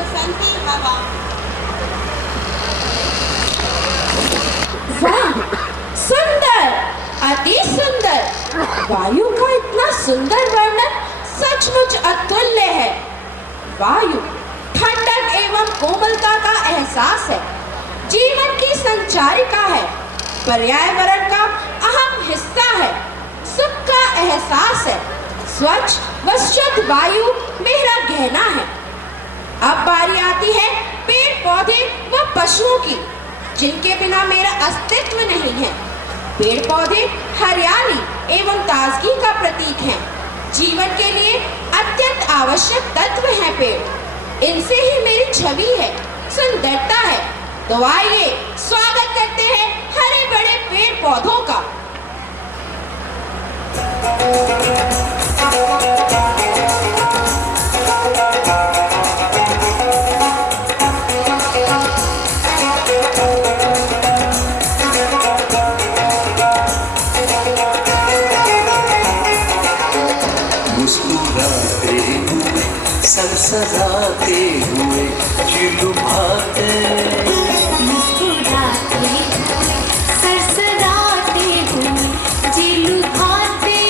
बसंती हवा। वाह, सुंदर, अति सुंदर। वायु का इतना सुंदर वर्णन सचमुच अतुल्य है। वायु ठंडक एवं कोमलता का एहसास है, जीवन की संचारिका है, पर्यावरण का अहम हिस्सा है, सुख का एहसास है। स्वच्छ व शुद्ध वायु मेरा गहना है। अब बारी आती है पेड़ पौधे व पशुओं की, जिनके बिना मेरा अस्तित्व नहीं है। पेड़ पौधे हरियाली एवं ताजगी का प्रतीक हैं। जीवन के लिए अत्यंत आवश्यक तत्व हैं पेड़। इनसे ही मेरी छवि है, सुंदरता है। तो आइए स्वागत करते हैं हरे बड़े पेड़ पौधों का। सरसराते हुए चिलुभाते, मुस्कुराते सरसराते हुए चिलुभाते।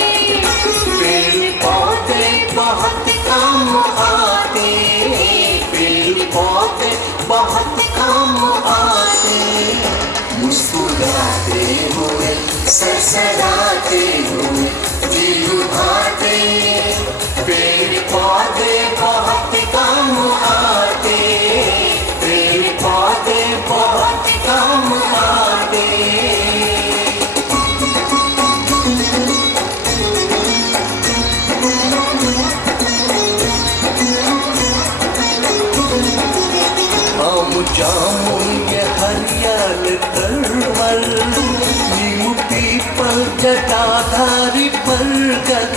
पेड़ पौधे बहुत काम आते, पेड़ पौधे बहुत काम आते। मुस्कुराते हुए सरसराते हुए चिलुभाते, पेड़ पौधे बहुत काम आते, पेड़ पौधे बहुत काम आते। आम जामुन ये हरियल तरवल, नीम पीपल जटाधारी बरगद।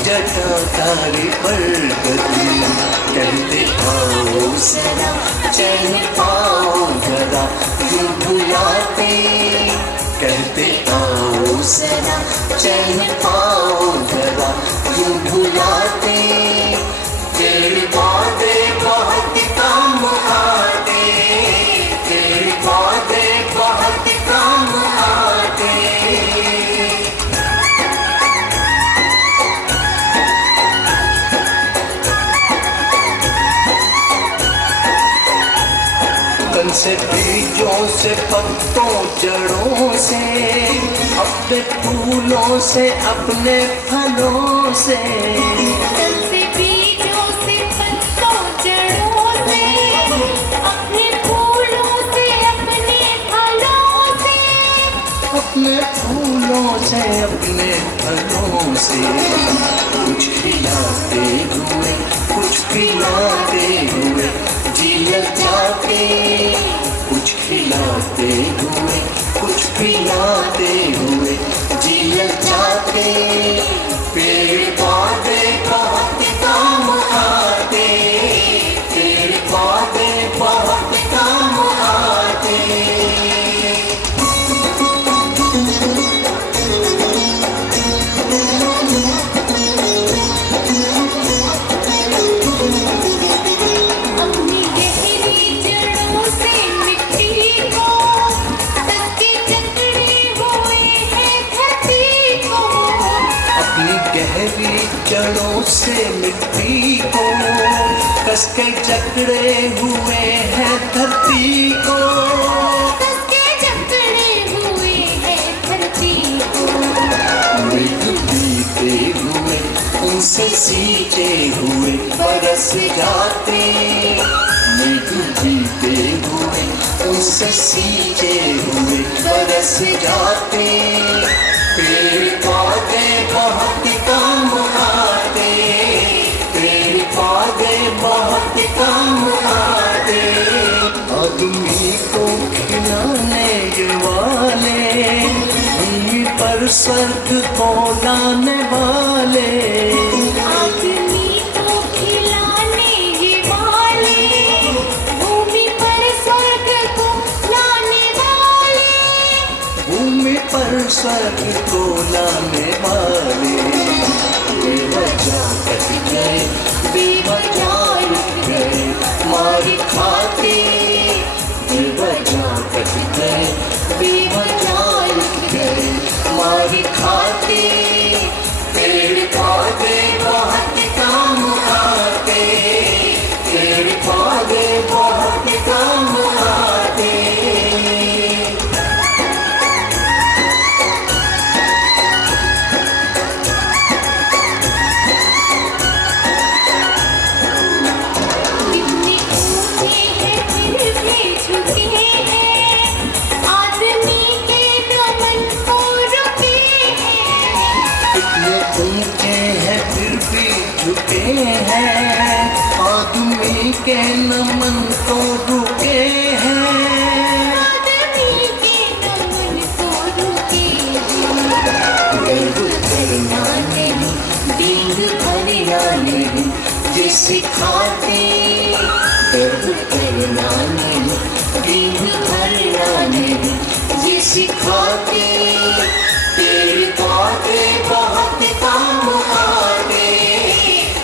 जटाधारी बरगद, कहते आओ जरा चैन पाओ जरा यूं बुलाते, कहते आओ जरा चैन पाओ जरा यूं बुलाते। पेड़ पौधे बहुत काम आते, पेड़ पौधे बहुत काम आते। से बीजों से पत्तों जड़ों से, अपने फूलों से अपने फलों से, बीजों से पत्तों जड़ों से, अपने फूलों से अपने फलों से, अपने फूलों से अपने फलों से। कुछ खिलाते हुए कुछ पिलाते हुए जी लजाते, कुछ खिलाते हुए कुछ पिलाते हुए जी लजाते। पेड़ पौधे बहुत काम आते, पेड़ पौधे बहुत काम आते। गहरी जड़ों से मिट्टी को कस के जकड़े हुए हैं धरती को, कस के जकड़े हुए हैं धरती को। मृग बीते हुए उनसे सींचे हुए बरस जाते, मृग बीते हुए उनसे सींचे हुए बरस जाते। पेड़ पौधे बहुत काम आते, पेड़ पौधे बहुत काम आते। आदमी को खिलाने वाले, भूमि पर स्वर्ग को लाने वाले, आदमी को खिलाने वाले, भूमि पर स्वर्ग को लाने वाले। स्वर्ग को लाने वाले बेवजह कट गए, बेवजह रुक गए मारी खाते, बेवजह कट गए, बेवजह रुक गए मारी खाते। पेड़ पौधे बहुत काम आते, पेड़ पौधे बहुत काम आते। कितने ऊंचे हैं फिर भी झुके हैं, आदमी के नमन को रुके हैं। कितने ऊंचे हैं फिर भी झुके हैं, आदमी के नमन को रुके हैं। आदमी के नमन को रुके हैं। गर्व करना नहीं, दीन भरना नहीं ये सिखाते, गर्व करना नहीं, दीन भरना नहीं ये सिखाते। पेड़ पौधे बहुत काम आते,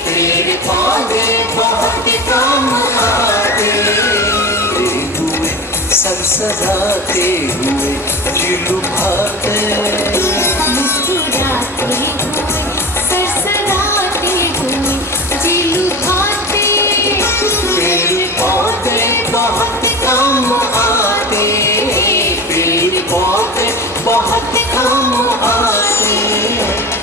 पेड़ पौधे बहुत काम आते। हुए सरसराते हुए जिलुभाते, मुस्कुराते हुए सरसराते हुए जी लुभाते। पेड़ पौधे बहुत काम आते, पेड़ पौधे बहुत काम आते।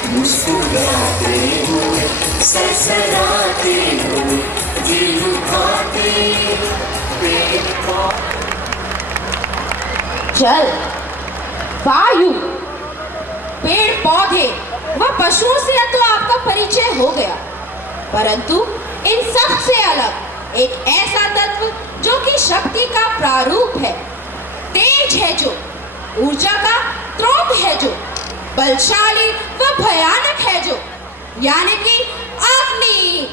मुस्कुराते हुए सरसराते हुए जिलुभाते, पेड़ पौधे। जल, वायु, पेड़ पौधे व पशुओं से तो आपका परिचय हो गया, परंतु इन सब से अलग एक ऐसा तत्व जो कि शक्ति का प्रारूप है, तेज है जो, ऊर्जा का स्रोत है जो, बलशाली व भयानक है जो, यानी कि अग्नि।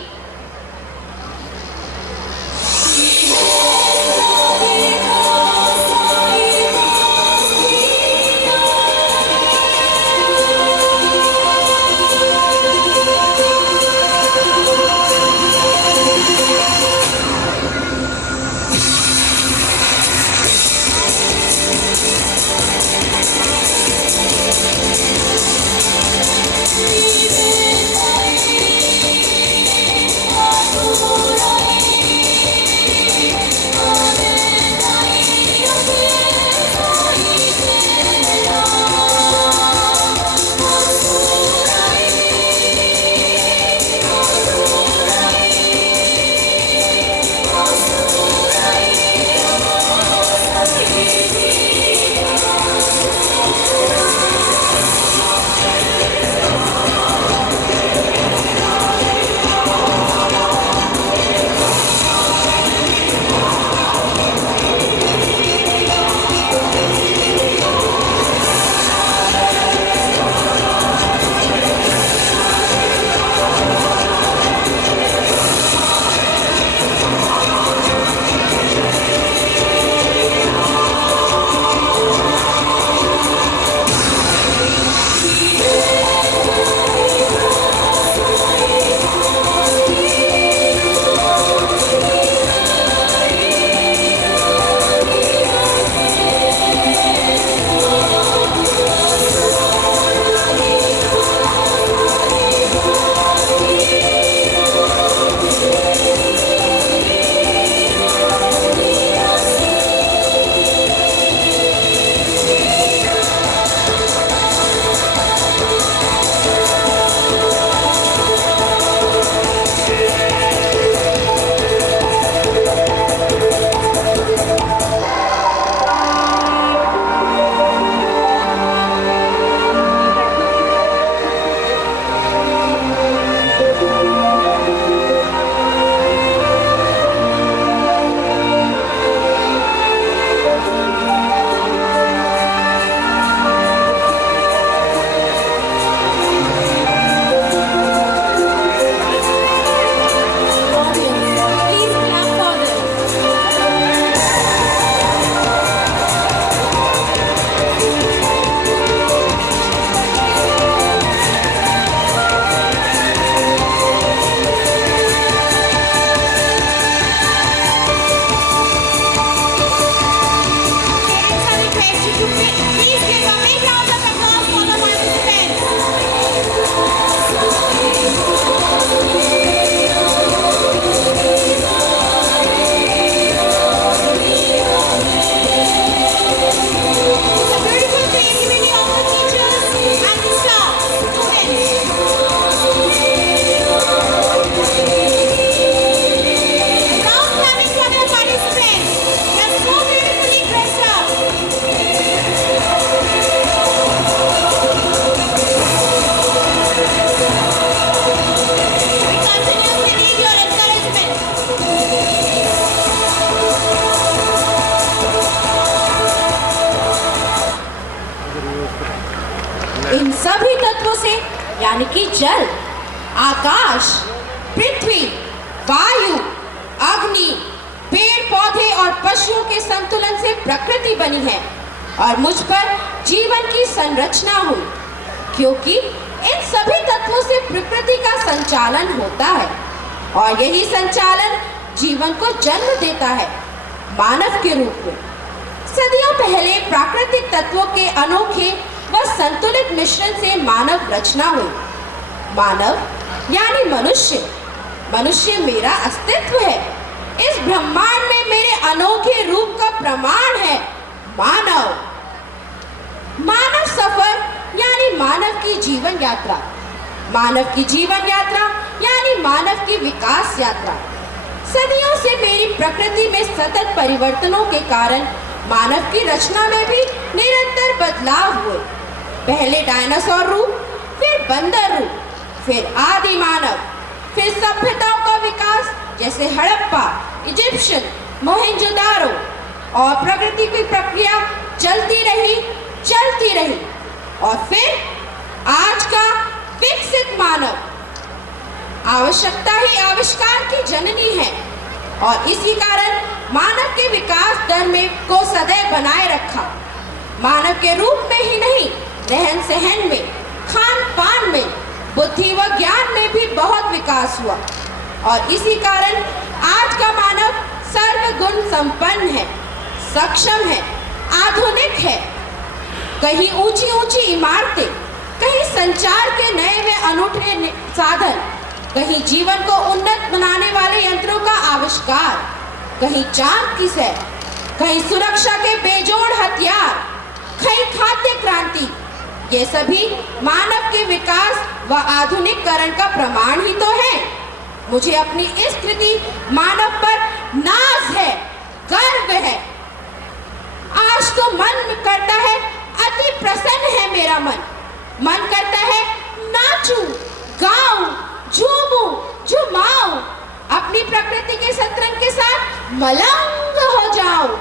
इन सभी तत्वों से यानी कि जल, आकाश, पृथ्वी, वायु, अग्नि, पेड़ पौधे और पशुओं के संतुलन से प्रकृति बनी है और मुझ पर जीवन की संरचना हुई, क्योंकि इन सभी तत्वों से प्रकृति का संचालन होता है और यही संचालन जीवन को जन्म देता है मानव के रूप में। सदियों पहले प्राकृतिक तत्वों के अनोखे व संतुलित मिश्रण से मानव रचना हुई। मानव यानी मनुष्य, मनुष्य मेरा अस्तित्व है। इस ब्रह्मांड में मेरे अनोखे रूप का प्रमाण है मानव। मानव सफर यानी मानव की जीवन यात्रा, मानव की जीवन यात्रा यानी मानव की विकास यात्रा। सदियों से मेरी प्रकृति में सतत परिवर्तनों के कारण मानव की रचना में भी निरंतर बदलाव हुए। पहले डायनासोर रूप, फिर बंदर रूप, फिर आदि मानव, फिर सभ्यताओं का विकास जैसे हड़प्पा, इजिप्शियन, मोहेंजोदारो, और प्रकृति की प्रक्रिया चलती रही और फिर आज का विकसित मानव। आवश्यकता ही आविष्कार की जननी है और इसी कारण मानव के विकास दर में को सदैव बनाए रखा। मानव के रूप में ही नहीं, रहन सहन में, खान पान में, बुद्धि व ज्ञान में भी बहुत विकास हुआ और इसी कारण आज का मानव सर्वगुण संपन्न है, सक्षम है, आधुनिक है। कहीं ऊंची ऊंची इमारतें, कहीं संचार के नए व अनूठे साधन, कहीं जीवन को उन्नत बनाने वाले यंत्रों का आविष्कार, कहीं चांद की सैर, कहीं सुरक्षा के बेजोड़ हथियार, कहीं खाद्य क्रांति। ये सभी मानव के विकास व आधुनिकीकरण का प्रमाण ही तो है। मुझे अपनी इस कृति मानव पर नाज है, गर्व है। आज तो मन करता है, अति प्रसन्न है मेरा मन करता है नाचूं, गाऊं, झूमूं, झुमाऊं, अपनी प्रकृति के सतरंग के साथ मलंग हो जाऊं।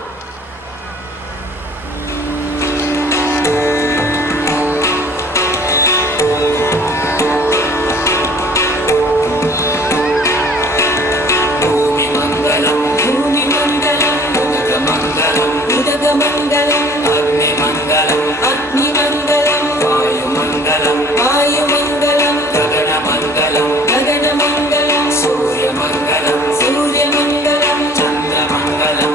सूर्यमंगलम, चंद्रमंगलम,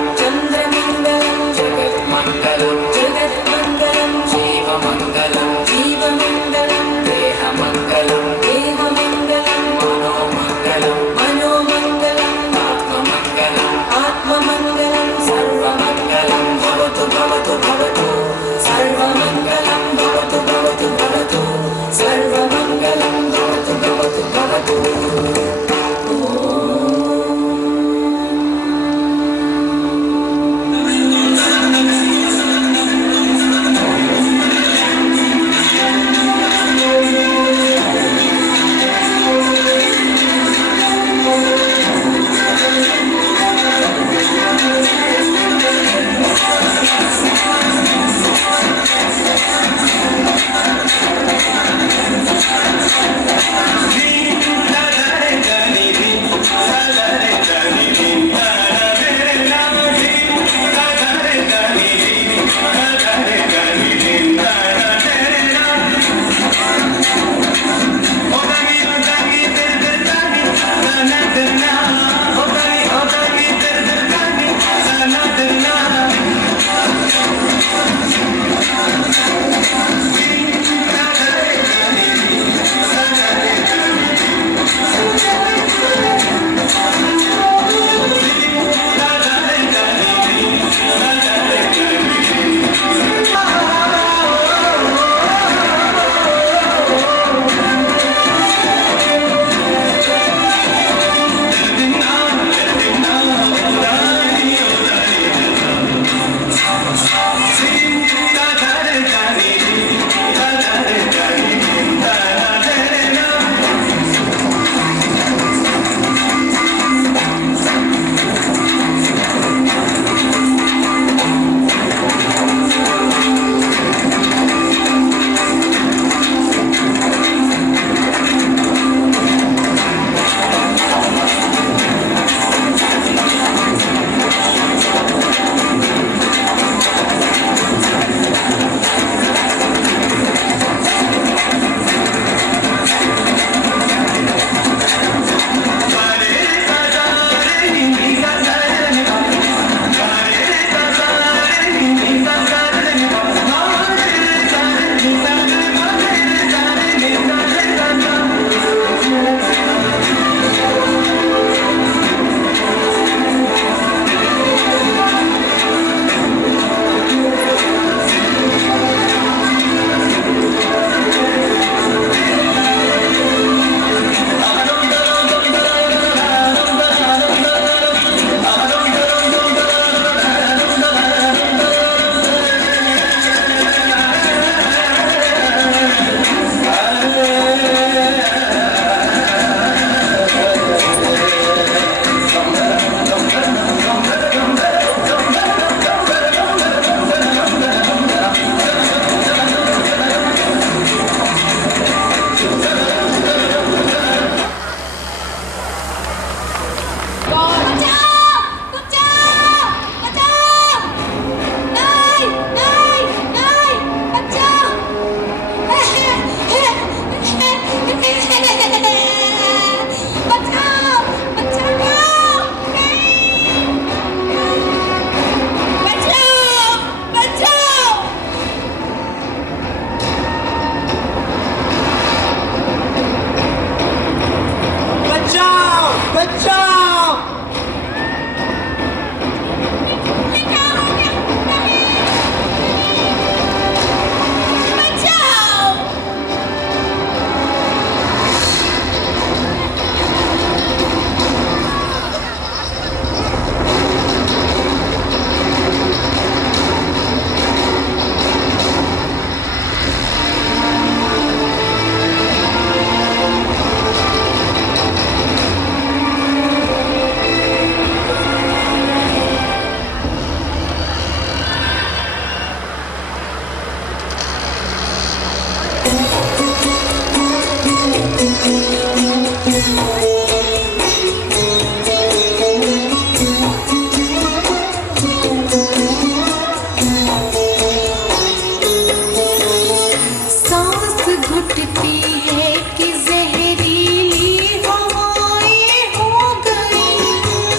सांस घुटती है कि जहरीली हवाएं हो गई।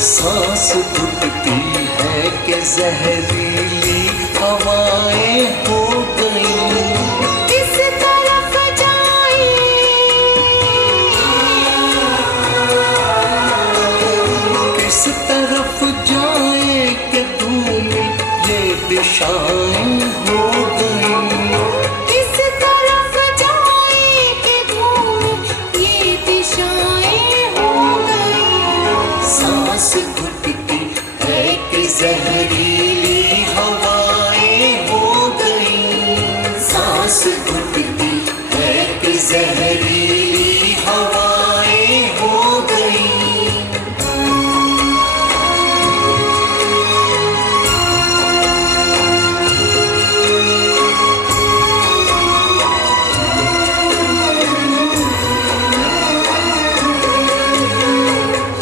सांस घुटती है कि जहरीली हवाएं हो गई। किस तरफ जाए, किस तरफ जाए कि धूमिल ये दिशाएं हो गई। किस तरफ जाए कि धूम ये दिशाएं हो गई। सांस घुटती है कि जहरीली हवाएं हो गई। सांस घुटती है कि जहरीली हवाएं हो गई।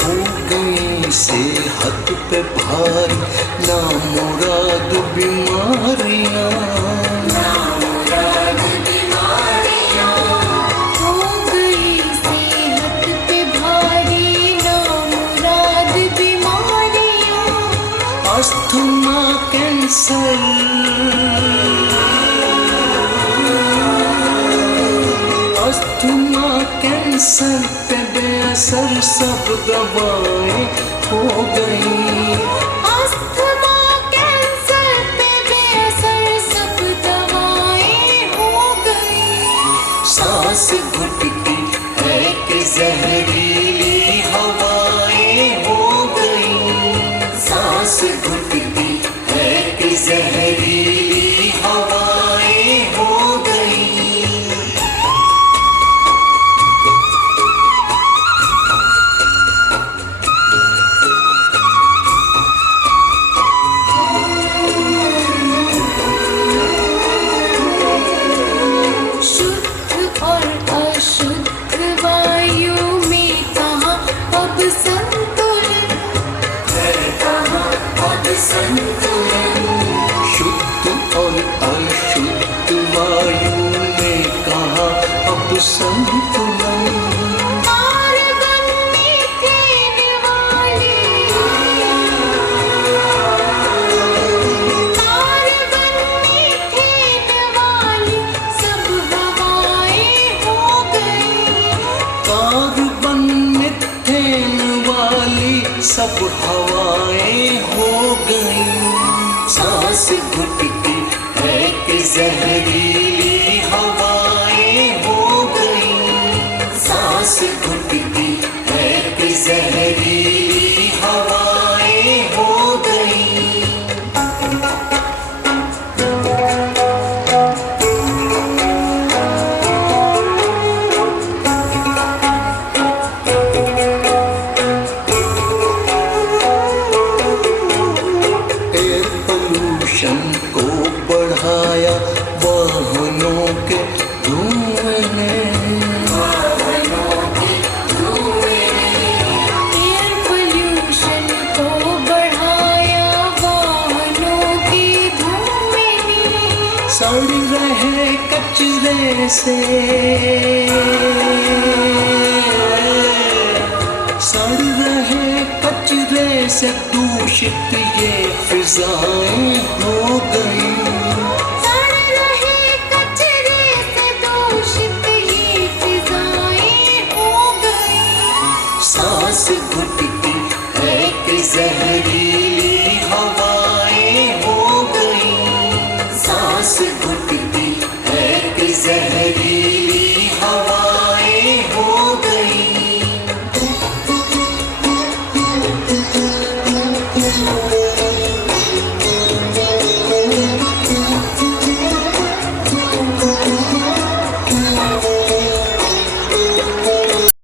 हो गई सेहत पे भारी नामुराद बीमारियां। हो गई सेहत पे भारी नामुराद बीमारियां। अस्थमा कैंसर, अस्थमा कैंसर पे बेअसर सब दवाएं हो गई। अस्थमा कैंसर पे बेअसर सब दवाएं हो गई। सांस घुटती है कि जहरीली हवाएं हो गई। सांस घुटती है कि जहरीली हवाएं हो गई। शुद्ध और अशुद्ध वायु में कहाँ अब संतुलन। शुद्ध और अशुद्ध वायु में कहाँ अब संतुलन। कार्बन मीथेन वाली, कार्बन मीथेन वाली सब हवाएं हो गई। कार्बन मीथेन वाली सब हवाएं हो गई। सांस घुटती है कि जहरीली हवाएं हो गई। सांस घुटती है कि जहरीली हवाएं हो गई। एयर पोल्यूशन को बढ़ाया वाहनों के धुएं ने। एयर पोल्यूशन को बढ़ाया वाहनों के धुएं ने। सड़ रहे कचरे से, सड़ रहे कचरे से दूषित ये फिजाएं हो गई। सड़ रहे कचरे से दूषित ये फिजाएं हो गई। सांस घुटती है कि जहरीली हवाएं हो गई। सांस घुटती